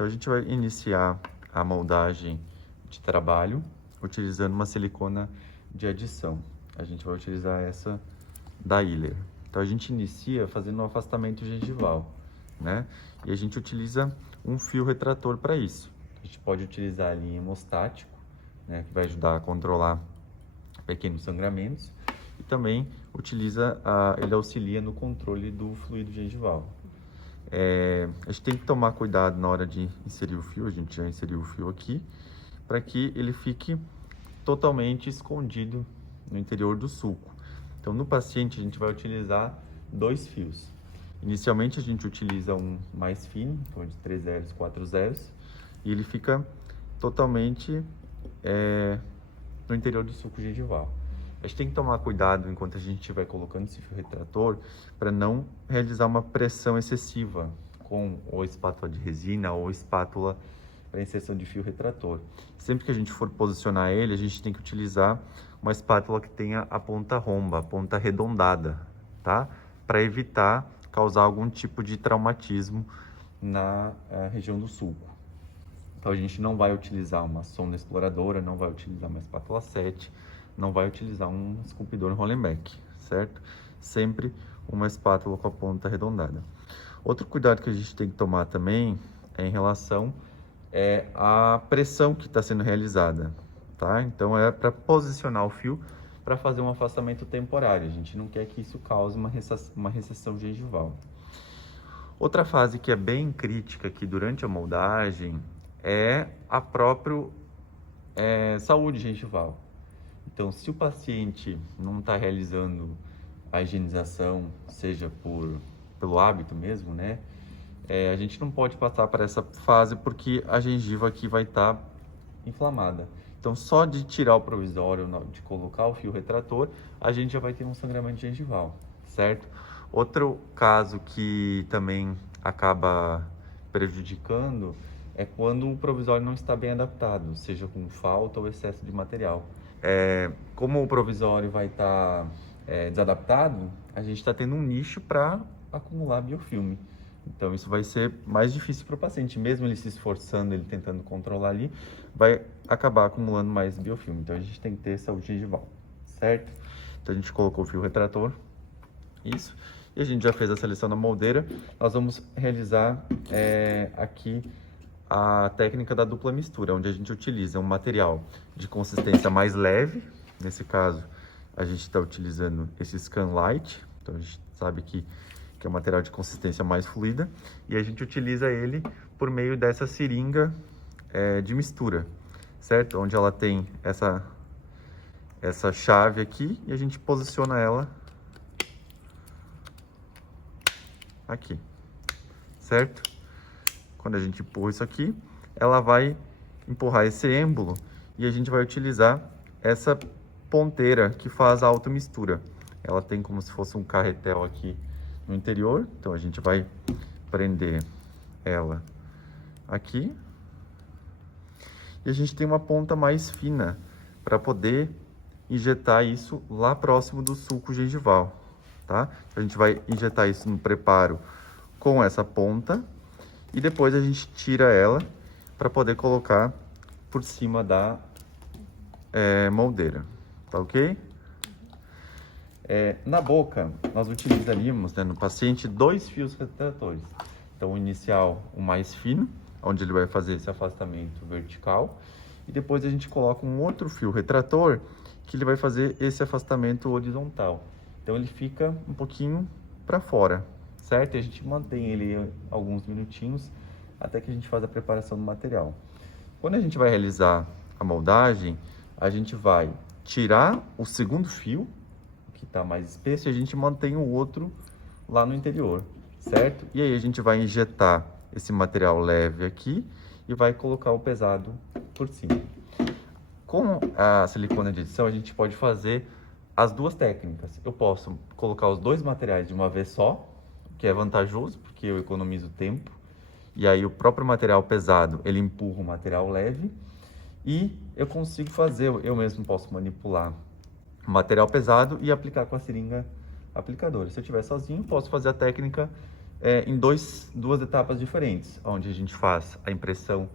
Então, a gente vai iniciar a moldagem de trabalho utilizando uma silicona de adição. A gente vai utilizar essa da Hiller. Então, a gente inicia fazendo um afastamento gengival, né? E a gente utiliza um fio retrator para isso. A gente pode utilizar ali hemostático, né, que vai ajudar a controlar pequenos sangramentos. E também ele auxilia no controle do fluido gengival. A gente tem que tomar cuidado na hora de inserir o fio, a gente já inseriu o fio aqui, para que ele fique totalmente escondido no interior do sulco. Então, no paciente, a gente vai utilizar 2 fios. Inicialmente, a gente utiliza um mais fino, então de 3 zeros, 4 zeros, e ele fica totalmente no interior do sulco gengival. A gente tem que tomar cuidado enquanto a gente estiver colocando esse fio retrator para não realizar uma pressão excessiva com ou espátula de resina ou espátula para inserção de fio retrator. Sempre que a gente for posicionar ele, a gente tem que utilizar uma espátula que tenha a ponta romba, a ponta arredondada, tá? Para evitar causar algum tipo de traumatismo na região do sulco. Então, a gente não vai utilizar uma sonda exploradora, não vai utilizar uma espátula 7, não vai utilizar um esculpidor Hollenbeck, certo? Sempre uma espátula com a ponta arredondada. Outro cuidado que a gente tem que tomar também é em relação à pressão que está sendo realizada, tá? Então, é para posicionar o fio para fazer um afastamento temporário. A gente não quer que isso cause uma recessão gengival. Outra fase que é bem crítica aqui durante a moldagem é a própria saúde gengival. Então, se o paciente não está realizando a higienização, seja pelo hábito mesmo, né? A gente não pode passar para essa fase porque a gengiva aqui vai estar inflamada. Então, só de tirar o provisório, de colocar o fio retrator, a gente já vai ter um sangramento gengival, certo? Outro caso que também acaba prejudicando é quando o provisório não está bem adaptado, seja com falta ou excesso de material. Como o provisório vai estar desadaptado, a gente está tendo um nicho para acumular biofilme. Então, isso vai ser mais difícil para o paciente. Mesmo ele se esforçando, ele tentando controlar ali, vai acabar acumulando mais biofilme. Então, a gente tem que ter saúde gengival, certo? Então, a gente colocou o fio retrator, isso. E a gente já fez a seleção da moldeira. Nós vamos realizar aqui a técnica da dupla mistura, onde a gente utiliza um material de consistência mais leve. Nesse caso, a gente está utilizando esse Scanlite. Então, a gente sabe que é um material de consistência mais fluida. E a gente utiliza ele por meio dessa seringa de mistura, certo? Onde ela tem essa chave aqui e a gente posiciona ela aqui, certo? Quando a gente empurra isso aqui, ela vai empurrar esse êmbolo e a gente vai utilizar essa ponteira que faz a automistura. Ela tem como se fosse um carretel aqui no interior, então a gente vai prender ela aqui. E a gente tem uma ponta mais fina para poder injetar isso lá próximo do sulco gengival, tá? A gente vai injetar isso no preparo com essa ponta e depois a gente tira ela para poder colocar por cima da moldeira, tá ok? Na boca, nós utilizaríamos, né, no paciente 2 fios retratores. Então, o inicial, o mais fino, onde ele vai fazer esse afastamento vertical. E depois a gente coloca um outro fio retrator, que ele vai fazer esse afastamento horizontal. Então, ele fica um pouquinho para fora, certo? E a gente mantém ele alguns minutinhos, até que a gente faz a preparação do material. Quando a gente vai realizar a moldagem, a gente vai tirar o segundo fio, que está mais espesso, e a gente mantém o outro lá no interior, certo? E aí a gente vai injetar esse material leve aqui e vai colocar o pesado por cima. Com a silicona de adição, a gente pode fazer as duas técnicas. Eu posso colocar os dois materiais de uma vez só, que é vantajoso, porque eu economizo tempo. E aí o próprio material pesado, ele empurra o material leve. E eu consigo fazer, eu mesmo posso manipular o material pesado e aplicar com a seringa aplicadora. Se eu estiver sozinho, posso fazer a técnica em duas etapas diferentes, onde a gente faz a impressão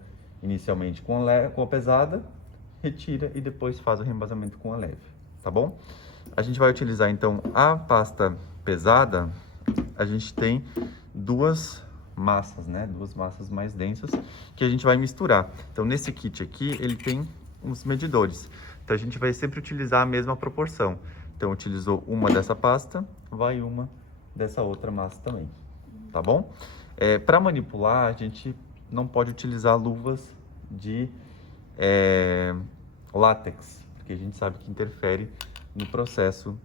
inicialmente com a pesada, retira e depois faz o reembasamento com a leve, tá bom? A gente vai utilizar então a pasta pesada, a gente tem duas massas, né? Duas massas mais densas que a gente vai misturar. Então nesse kit aqui ele tem uns medidores, então a gente vai sempre utilizar a mesma proporção. Então utilizou uma dessa pasta, vai uma dessa outra massa também, tá bom? Para manipular a gente não pode utilizar luvas de látex, porque a gente sabe que interfere no processo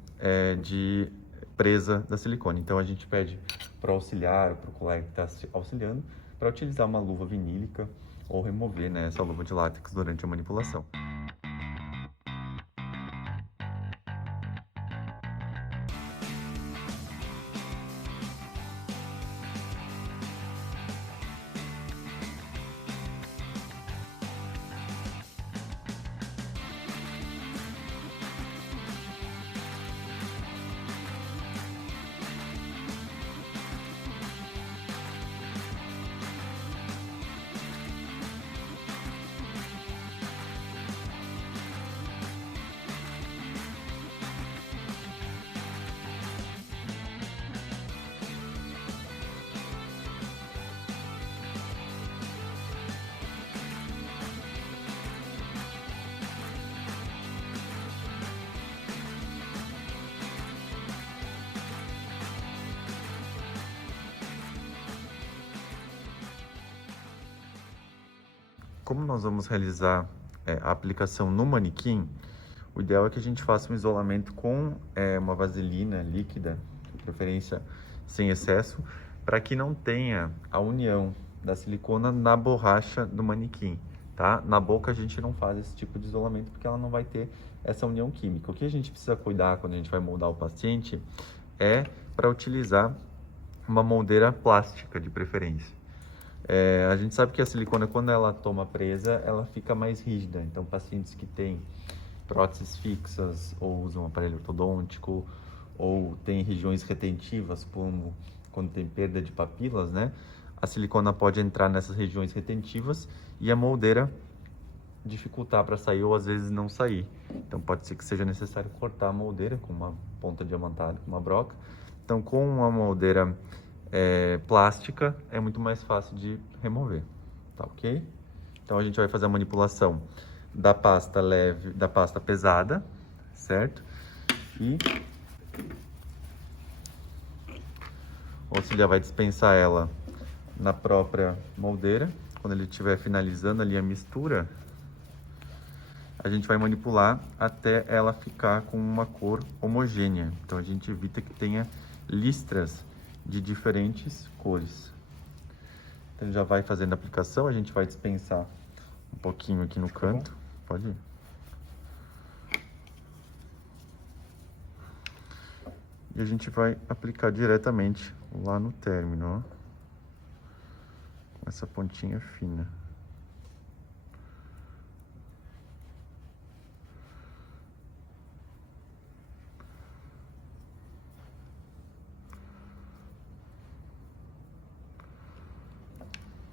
de presa da silicone. Então a gente pede para o auxiliar, para o colega que está auxiliando, para utilizar uma luva vinílica ou remover, né, essa luva de látex durante a manipulação. Como nós vamos realizar a aplicação no manequim, o ideal é que a gente faça um isolamento com uma vaselina líquida, de preferência sem excesso, para que não tenha a união da silicona na borracha do manequim, tá? Na boca a gente não faz esse tipo de isolamento porque ela não vai ter essa união química. O que a gente precisa cuidar quando a gente vai moldar o paciente é para utilizar uma moldeira plástica de preferência. A gente sabe que a silicona, quando ela toma presa, ela fica mais rígida. Então, pacientes que têm próteses fixas, ou usam aparelho ortodôntico, ou têm regiões retentivas, como quando tem perda de papilas, né? A silicona pode entrar nessas regiões retentivas e a moldeira dificultar para sair ou às vezes não sair. Então, pode ser que seja necessário cortar a moldeira com uma ponta diamantada, com uma broca. Então, com uma moldeira plástica é muito mais fácil de remover, tá ok? Então a gente vai fazer a manipulação da pasta leve, da pasta pesada, certo? E o auxiliar vai dispensar ela na própria moldeira. Quando ele estiver finalizando ali a mistura, a gente vai manipular até ela ficar com uma cor homogênea. Então a gente evita que tenha listras de diferentes cores. Então já vai fazendo a aplicação, a gente vai dispensar um pouquinho aqui no canto. Pode ir. E a gente vai aplicar diretamente lá no término, ó. Com essa pontinha fina.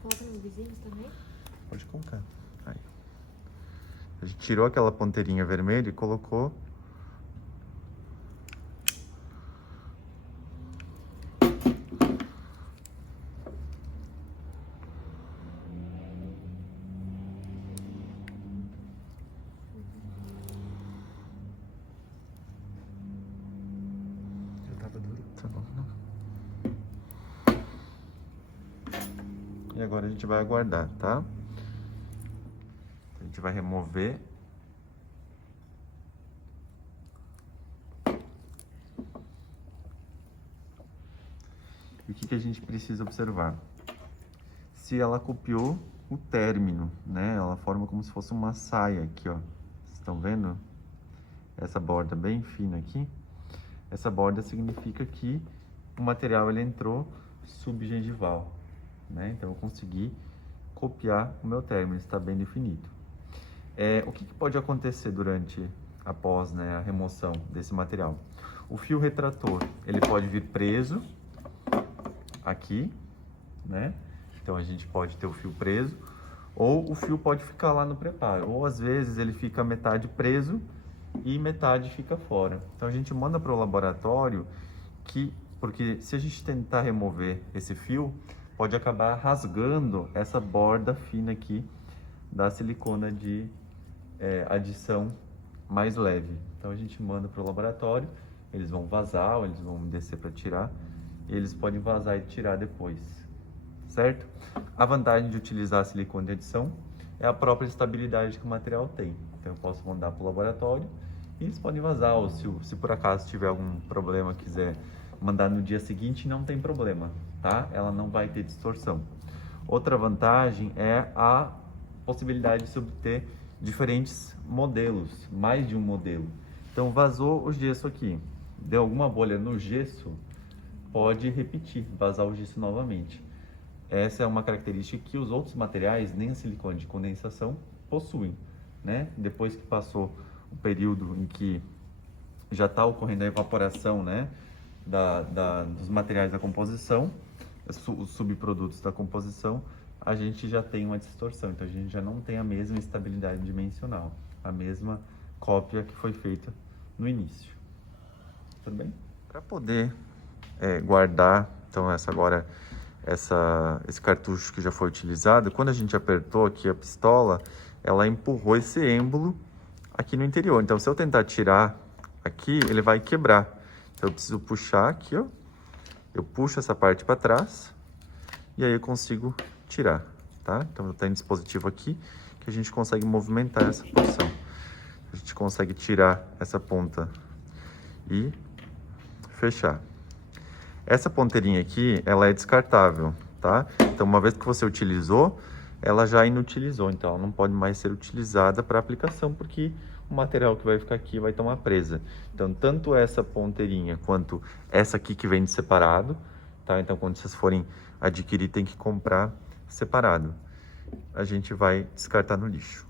Coloca nos vizinhos também? Pode colocar. Aí. A gente tirou aquela ponteirinha vermelha e colocou. Já tava duro. Tá bom. E agora a gente vai aguardar, tá? A gente vai remover. E o que a gente precisa observar? Se ela copiou o término, né? Ela forma como se fosse uma saia aqui, ó. Vocês estão vendo? Essa borda bem fina aqui. Essa borda significa que o material ele entrou subgengival, né? Então eu consegui copiar o meu término, está bem definido. O que pode acontecer após, né, a remoção desse material? O fio retrator, ele pode vir preso aqui, né? Então a gente pode ter o fio preso, ou o fio pode ficar lá no preparo, ou às vezes ele fica metade preso e metade fica fora. Então a gente manda para o laboratório porque se a gente tentar remover esse fio, pode acabar rasgando essa borda fina aqui da silicona de adição mais leve. Então a gente manda para o laboratório, eles vão vazar, ou eles vão descer para tirar, e eles podem vazar e tirar depois, certo? A vantagem de utilizar a silicone de adição é a própria estabilidade que o material tem. Então eu posso mandar para o laboratório e eles podem vazar, ou se por acaso tiver algum problema, quiser mandar no dia seguinte, não tem problema, tá? Ela não vai ter distorção. Outra vantagem é a possibilidade de se obter diferentes modelos, mais de um modelo. Então vazou o gesso aqui, deu alguma bolha no gesso, pode repetir, vazar o gesso novamente. Essa é uma característica que os outros materiais, nem a silicone de condensação, possuem, né? Depois que passou o período em que já está ocorrendo a evaporação, né, dos materiais da composição, os subprodutos da composição, a gente já tem uma distorção. Então a gente já não tem a mesma estabilidade dimensional, a mesma cópia que foi feita no início. Tudo bem? Para poder guardar, então esse cartucho que já foi utilizado, quando a gente apertou aqui a pistola, ela empurrou esse êmbolo aqui no interior. Então se eu tentar tirar aqui, ele vai quebrar. Então eu preciso puxar aqui, ó. Eu puxo essa parte para trás e aí eu consigo tirar, tá? Então tem um dispositivo aqui que a gente consegue movimentar essa porção. A gente consegue tirar essa ponta e fechar. Essa ponteirinha aqui, ela é descartável, tá? Então uma vez que você utilizou, ela já inutilizou, então ela não pode mais ser utilizada para aplicação, porque o material que vai ficar aqui vai tomar presa. Então tanto essa ponteirinha quanto essa aqui que vem de separado, tá? Então quando vocês forem adquirir, tem que comprar separado. A gente vai descartar no lixo.